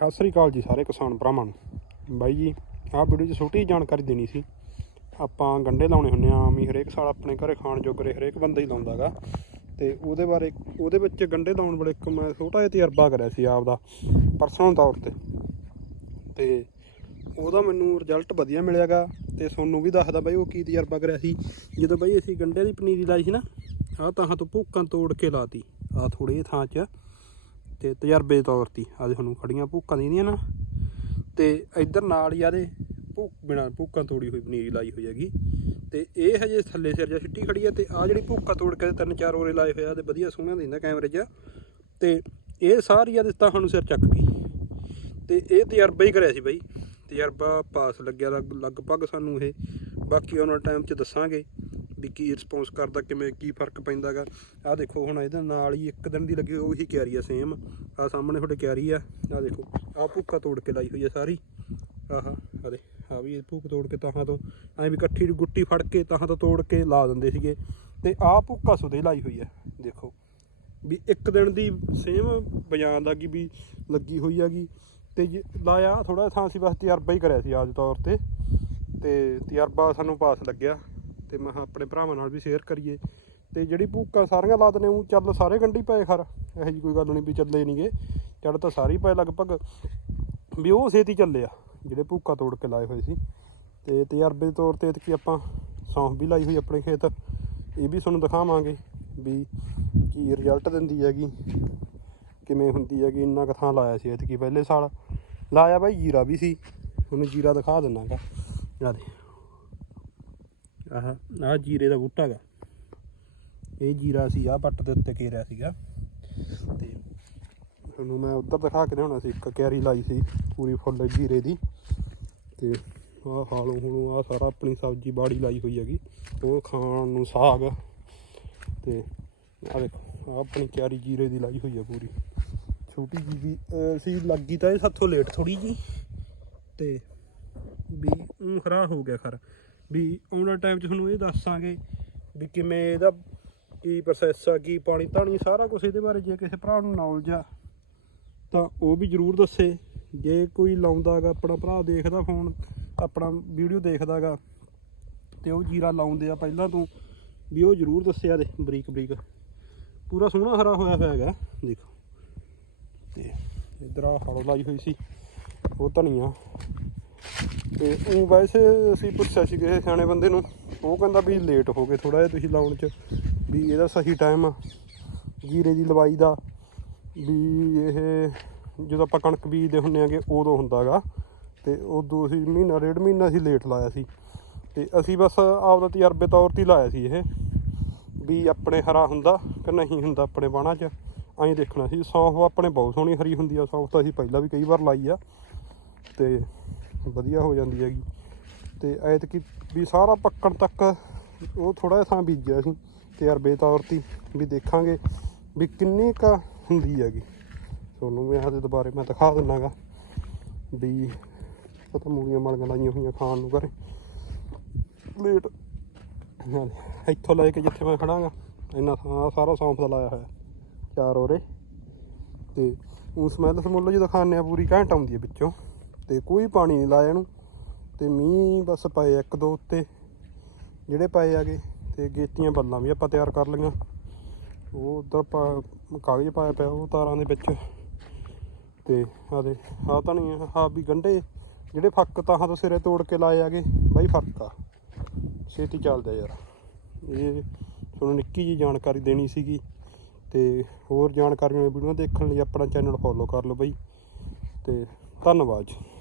ਸਤਿ ਸ੍ਰੀ ਅਕਾਲ ਜੀ ਸਾਰੇ ਕਿਸਾਨ ਭਰਾਵਾਂ ਨੂੰ। ਬਾਈ ਜੀ, ਆਹ ਵੀਡੀਓ 'ਚ ਛੋਟੀ ਜਿਹੀ ਜਾਣਕਾਰੀ ਦੇਣੀ ਸੀ। ਆਪਾਂ ਗੰਡੇ ਲਾਉਣੇ ਹੁੰਦੇ ਆ ਵੀ ਹਰੇਕ ਸਾਲ ਆਪਣੇ ਘਰੇ ਖਾਣ ਜੋਗਰੇ ਹਰੇਕ ਬੰਦਾ ਹੀ ਲਾਉਂਦਾਗਾ ਤੇ ਉਹਦੇ ਬਾਰੇ, ਉਹਦੇ ਵਿੱਚ ਗੰਡੇ ਲਾਉਣ ਵੇਲੇ ਇੱਕ ਮੈਂ ਛੋਟਾ ਜਿਹਾ ਤਜਰਬਾ ਕਰਿਆ ਸੀ ਆਪ ਦਾ ਪਰਸਨਲ ਤੌਰ ਤੇ। ਤੇ ਉਹਦਾ ਮੈਨੂੰ ਰਿਜ਼ਲਟ ਵਧੀਆ ਮਿਲਿਆਗਾ ਤੇ ਤੁਹਾਨੂੰ ਵੀ ਦੱਸਦਾ ਬਾਈ ਉਹ ਕੀ ਤਜਰਬਾ ਕਰਿਆ ਸੀ। ਜਦੋਂ ਬਾਈ ਅਸੀਂ ਗੰਡੇ ਦੀ ਪਨੀਰੀ ਲਾਈ ਸੀ ਨਾ, ਆਹ ਤਾਂ ਤੋਂ ਭੁੱਕਾਂ ਤੋੜ ਕੇ ਲਾਤੀ ਆ ਥੋੜੇ ਜਿਹੇ ਥਾਂ 'ਚ। ਤੇ ਤਜਰਬੇ ਦੇ ਤੌਰ ਤੇ ਆ ਤੁਹਾਨੂੰ ਖੜੀਆਂ ਭੁੱਕਾਂ ਦੀਆਂ ਨਾ, ਤੇ ਇੱਧਰ ਨਾਲ ਹੀ ਆਦੇ ਭੁੱਕ ਬਿਨਾ ਭੁੱਕਾਂ ਤੋੜੀ ਹੋਈ ਪਨੀਰੀ ਲਾਈ ਹੋਈ ਹੈਗੀ, ਤੇ ਇਹ ਹਜੇ ਥੱਲੇ ਸਿਰ ਜਾਂ ਸਿੱਟੀ ਖੜੀ ਹੈ ਤੇ ਆ ਜਿਹੜੀ ਭੁੱਕਾਂ ਤੋੜ ਕੇ ਤਿੰਨ ਚਾਰ ਓਰੇ ਲਾਏ ਹੋਏ ਆ, ਤੇ ਵਧੀਆ ਸੋਹਣਾ ਦਿੰਦਾ ਕੈਮਰੇ 'ਚ। ਤੇ ਇਹ ਸਾਰੀ ਆ ਦਿੱਤਾ ਸਾਨੂੰ ਸਿਰ ਚੱਕ ਗਈ ਤੇ ਇਹ ਤਜਰਬਾ ਹੀ ਕਰਿਆ ਸੀ ਬਾਈ। ਤਜਰਬਾ ਪਾਸ ਲੱਗਿਆ ਲਗ- ਲਗਭਗ ਸਾਨੂੰ ਇਹ, ਬਾਕੀ ਉਹਨਾਂ ਟਾਈਮ 'ਚ ਦੱਸਾਂਗੇ। ਵੀ ਕੀ ਰਿਸਪੌਂਸ ਕਰਦਾ, ਕਿਵੇਂ, ਕੀ ਫ਼ਰਕ ਪੈਂਦਾਗਾ। ਆਹ ਦੇਖੋ, ਹੁਣ ਇਹਦੇ ਨਾਲ ਹੀ ਇੱਕ ਦਿਨ ਦੀ ਲੱਗੀ, ਉਹੀ ਕਿਆਰੀ ਆ ਸੇਮ ਆ ਸਾਹਮਣੇ ਤੁਹਾਡੇ ਕਿਆਰੀ ਆ। ਆਹ ਦੇਖੋ, ਆਹ ਭੁੱਕਾ ਤੋੜ ਕੇ ਲਾਈ ਹੋਈ ਆ ਸਾਰੀ। ਆਹ ਆ ਦੇ ਆ ਵੀ ਇਹ ਭੁੱਕ ਤੋੜ ਕੇ ਤਾਹਾਂ ਤੋਂ, ਐਂ ਵੀ ਇਕੱਠੀ ਜਿਹੀ ਗੁੱਟੀ ਫੜ ਕੇ ਤਾਹਾਂ ਤੋਂ ਤੋੜ ਕੇ ਲਾ ਦਿੰਦੇ ਸੀਗੇ। ਤੇ ਆਹ ਭੁੱਕਾ ਸੁਦੇ ਲਾਈ ਹੋਈ ਆ, ਦੇਖੋ। ਵੀ ਇੱਕ ਦਿਨ ਦੀ ਸੇਮ ਬਜਾਨ ਦਾ ਕੀ ਵੀ ਲੱਗੀ ਹੋਈ ਹੈਗੀ ਤੇ ਜੇ ਲਾਇਆ ਥੋੜਾ ਥਾਂ ਸੀ, ਬਸ ਤਜਰਬਾ ਹੀ ਕਰਿਆ ਸੀ, ਆਜ ਤੌਰ ਤੇ। ਤੇ ਤਜਰਬਾ ਸਾਨੂੰ ਪਾਸ ਲੱਗਿਆ। ਤੇ ਮੈਂ ਕਿਹਾ ਆਪਣੇ ਭਰਾਵਾਂ ਨਾਲ ਵੀ ਸ਼ੇਅਰ ਕਰੀਏ। ਤੇ ਜਿਹੜੀ ਭੂਕਾਂ ਸਾਰੀਆਂ ਲਾ ਦਨੇ ਉਹ ਚੱਲ ਸਾਰੇ ਗੰਢੀ ਪਏ ਖਰ। ਇਹੋ ਜੀ ਕੋਈ ਗੱਲ ਨਹੀਂ ਵੀ ਚੱਲੇ ਨਹੀਂਗੇ ਚੜ ਤਾਂ ਸਾਰੇ ਹੀ ਪਏ ਲਗਭਗ। ਵੀ ਉਹ ਛੇਤੀ ਚੱਲੇ ਆ, ਜਿਹੜੇ ਭੂਕਾ ਤੋੜ ਕੇ ਲਾਏ ਹੋਏ ਸੀ। ਤੇ ਤਜਰਬੇ ਦੇ ਤੌਰ ਤੇ ਇਤਕੀ ਆਪਾਂ ਸੌਂਫ ਵੀ ਲਾਈ ਹੋਈ ਆਪਣੇ ਖੇਤ। ਇਹ ਵੀ ਤੁਹਾਨੂੰ ਦਿਖਾਵਾਂਗੇ ਵੀ ਕੀ ਰਿਜ਼ਲਟ ਦਿੰਦੀ ਹੈਗੀ, ਕਿਵੇਂ ਹੁੰਦੀ ਹੈਗੀ। ਇੰਨਾ ਕੁ ਥਾਂ ਲਾਇਆ ਸੀ ਇਤਕੀ ਪਹਿਲੇ ਸਾਲ। ਲਾਇਆ ਬਾਈ ਜੀਰਾ ਵੀ ਸੀ। ਤੁਹਾਨੂੰ ਜੀਰਾ ਦਿਖਾ ਦਿੰਨਾਗਾ ਆ ਦੇ ਆਹ ਆਹ ਜੀਰੇ ਦਾ ਬੂਟਾ ਗਾ। ਇਹ ਜੀਰਾ ਸੀ ਆ ਪੱਟ ਦੇ ਉੱਤੇ ਘੇਰਿਆ ਸੀਗਾ। ਤੇ ਤੁਹਾਨੂੰ ਮੈਂ ਉੱਧਰ ਦਿਖਾ ਕੇ ਲਿਆਉਣਾ ਸੀ, ਇੱਕ ਕਿਆਰੀ ਲਾਈ ਸੀ ਪੂਰੀ ਫੁੱਲ ਜੀਰੇ ਦੀ। ਤੇ ਆਹ ਹਾਲੋਂ ਹੁਣ ਆ ਸਾਰਾ ਆਪਣੀ ਸਬਜ਼ੀ ਬਾੜੀ ਲਾਈ ਹੋਈ ਹੈਗੀ, ਉਹ ਖਾਣ ਨੂੰ ਸਾਗ। ਤੇ ਆ ਦੇਖੋ ਆਹ ਆਪਣੀ ਕਿਆਰੀ ਜੀਰੇ ਦੀ ਲਾਈ ਹੋਈ ਹੈ ਪੂਰੀ। ਛੋਟੀ ਜੀ ਵੀ, ਅਹ ਸੀ, ਲੱਗੀ ਤਾਂ ਇਹ ਸਾਥੋਂ ਲੇਟ ਥੋੜੀ ਜੀ ਤੇ ਵੀ ਉਹ ਖਰਾ ਹੋ ਗਿਆ ਖਰ। ਵੀ ਆਉਣ ਵਾਲੇ ਟਾਈਮ 'ਚ ਤੁਹਾਨੂੰ ਇਹ ਦੱਸਾਂਗੇ ਵੀ ਕਿਵੇਂ ਇਹਦਾ ਕੀ ਪ੍ਰੋਸੈਸ ਆ, ਕੀ ਪਾਣੀ ਧਾਣੀ, ਸਾਰਾ ਕੁਝ ਇਹਦੇ ਬਾਰੇ ਜੇ ਕਿਸੇ ਭਰਾ ਨੂੰ ਨੌਲੇਜ ਆ, ਤਾਂ ਉਹ ਵੀ ਜਰੂਰ ਦੱਸੇ। ਜੇ ਕੋਈ ਲਾਉਂਦਾਗਾ ਆਪਣਾ ਭਰਾ ਦੇਖਦਾ ਫੋਨ ਆਪਣਾ ਵੀਡੀਓ ਦੇਖਦਾਗਾ ਤੇ ਉਹ ਜੀਰਾ ਲਾਉਂਦੇ ਆ ਪਹਿਲਾਂ ਤੋਂ, ਵੀ ਉਹ ਜਰੂਰ ਦੱਸਿਆ ਦੇ ਬਰੀਕ ਬਰੀਕ। ਪੂਰਾ ਸੋਹਣਾ ਹਰਾ ਹੋਇਆ ਹੋਇਆ ਹੈਗਾ, ਦੇਖੋ। ਤੇ ਇਧਰ ਆ ਹੜੋ ਲਾਈ ਹੋਈ ਸੀ, ਉਹ ਧਨੀਆ। ਤੇ ਉਹ ਵੈਸੇ ਅਸੀਂ ਪੁੱਛਿਆ ਸੀ ਕਿਸੇ ਸਿਆਣੇ ਬੰਦੇ ਨੂੰ, ਉਹ ਕਹਿੰਦਾ ਵੀ ਲੇਟ ਹੋ ਗਏ ਥੋੜਾ ਜਿਹਾ ਤੁਸੀਂ ਲਾਉਣ ਚ, ਵੀ ਇਹਦਾ ਸਹੀ ਟਾਈਮ ਆ, ਜੀਰੇ ਦੀ ਲਵਾਈ ਦਾ, ਵੀ ਇਹ ਜਦੋਂ ਆਪਾਂ ਕਣਕ ਬੀਜਦੇ ਹੁੰਨੇ ਆਗੇ ਉਦੋਂ ਹੁੰਦਾਗਾ, ਤੇ ਉਦੋਂ ਅਸੀਂ ਮਹੀਨਾ, ਡੇਢ ਮਹੀਨਾ ਅਸੀਂ ਲੇਟ ਲਾਇਆ ਸੀ, ਤੇ ਅਸੀਂ ਬਸ ਆਪਦਾ ਤਜਰਬੇ ਤੌਰ ਤੇ ਲਾਇਆ ਸੀ ਇਹ, ਵੀ ਆਪਣੇ ਹਰਾ ਹੁੰਦਾ ਕਿ ਨਹੀਂ ਹੁੰਦਾ ਆਪਣੇ ਬਾਣਾ 'ਚ, ਐਂ ਦੇਖਣਾ ਸੀ, ਸੌਂਫ ਆਪਣੇ ਬਹੁਤ ਸੋਹਣੀ ਹਰੀ ਹੁੰਦੀ ਆ, ਸੌਂਫ ਤਾਂ ਅਸੀਂ ਪਹਿਲਾਂ ਵੀ ਕਈ ਵਾਰ ਲਾਈ ਆ, ਤੇ ਵਧੀਆ ਹੋ ਜਾਂਦੀ ਹੈਗੀ। ਤੇ ਐਤਕੀ ਵੀ ਸਾਰਾ ਪੱਕਣ ਤੱਕ ਉਹ ਥੋੜਾ ਜਿਹਾ ਥਾਂ ਬੀਜਿਆ ਸੀ ਤਜਰਬੇ ਤੌਰ ਤੇ ਵੀ ਦੇਖਾਂਗੇ ਵੀ ਕਿੰਨੀ ਕ ਹੁੰਦੀ ਹੈਗੀ। ਤੁਹਾਨੂੰ ਵੀ ਇਹਦੇ ਦੁਬਾਰੇ ਮੈਂ ਦਿਖਾ ਦਿੰਨਾਗਾ ਵੀ ਪਤਾ ਮੂਲੀਆਂ ਮਲਗਾਂ ਲਾਈਆਂ ਹੋਈਆਂ ਖਾਣ ਨੂੰ ਘਰੇ। ਲੇਟ ਇੱਥੋਂ ਲੈ ਕੇ ਜਿੱਥੇ ਮੈਂ ਖੜਾਂਗਾ, ਇੰਨਾ ਥਾਂ ਸਾਰਾ ਸੌਂਫ ਦਾ ਲਾਇਆ ਹੋਇਆ, ਚਾਰ ਓਰੇ ਤੇ ਉਹ ਸਮੈਲ ਸਮੁੱਲ ਜਦੋਂ ਖਾਣੇ ਆ ਪੂਰੀ ਘੈਂਟ ਆਉਂਦੀ ਹੈ ਵਿੱਚੋਂ। ਤੇ ਕੋਈ ਪਾਣੀ ਨਹੀਂ ਲਾਇਆ ਇਹਨੂੰ। ਤੇ ਮੀਂਹ ਬਸ ਪਏ ਇੱਕ ਦੋ ਉੱਤੇ, ਜਿਹੜੇ ਪਏ ਆਗੇ, ਤੇ ਗੇਤੀਆਂ ਬੱਲਾਂ ਵੀ ਆਪਾਂ ਤਿਆਰ ਕਰ ਲਈਆਂ। ਉਹ ਉਧਰ ਕਾਗਜ਼ ਪਾਇਆ ਪਿਆ ਉਹ ਤਾਰਾਂ ਦੇ ਵਿੱਚ। ਤੇ ਆਦੇ ਆ ਤਾਂ ਨਹੀਂ ਆ ਵੀ ਗੰਢੇ, ਜਿਹੜੇ ਫੱਕ ਤਾਹਾਂ ਤੋਂ ਸਿਰੇ ਤੋੜ ਕੇ ਲਾਏ ਆਗੇ, ਬਾਈ ਫ਼ਰਕ ਆ। ਛੇਤੀ ਚੱਲਦਾ ਯਾਰ। ਇਹ ਤੁਹਾਨੂੰ ਨਿੱਕੀ ਜੀ ਜਾਣਕਾਰੀ ਦੇਣੀ ਸੀਗੀ। ਤੇ ਹੋਰ ਜਾਣਕਾਰੀਆਂ ਵੀਡੀਓ ਦੇਖਣ ਲਈ ਆਪਣਾ ਚੈਨਲ ਫੋਲੋ ਕਰ ਲਓ ਬਾਈ। ਤੇ ਧੰਨਵਾਦ ਜੀ।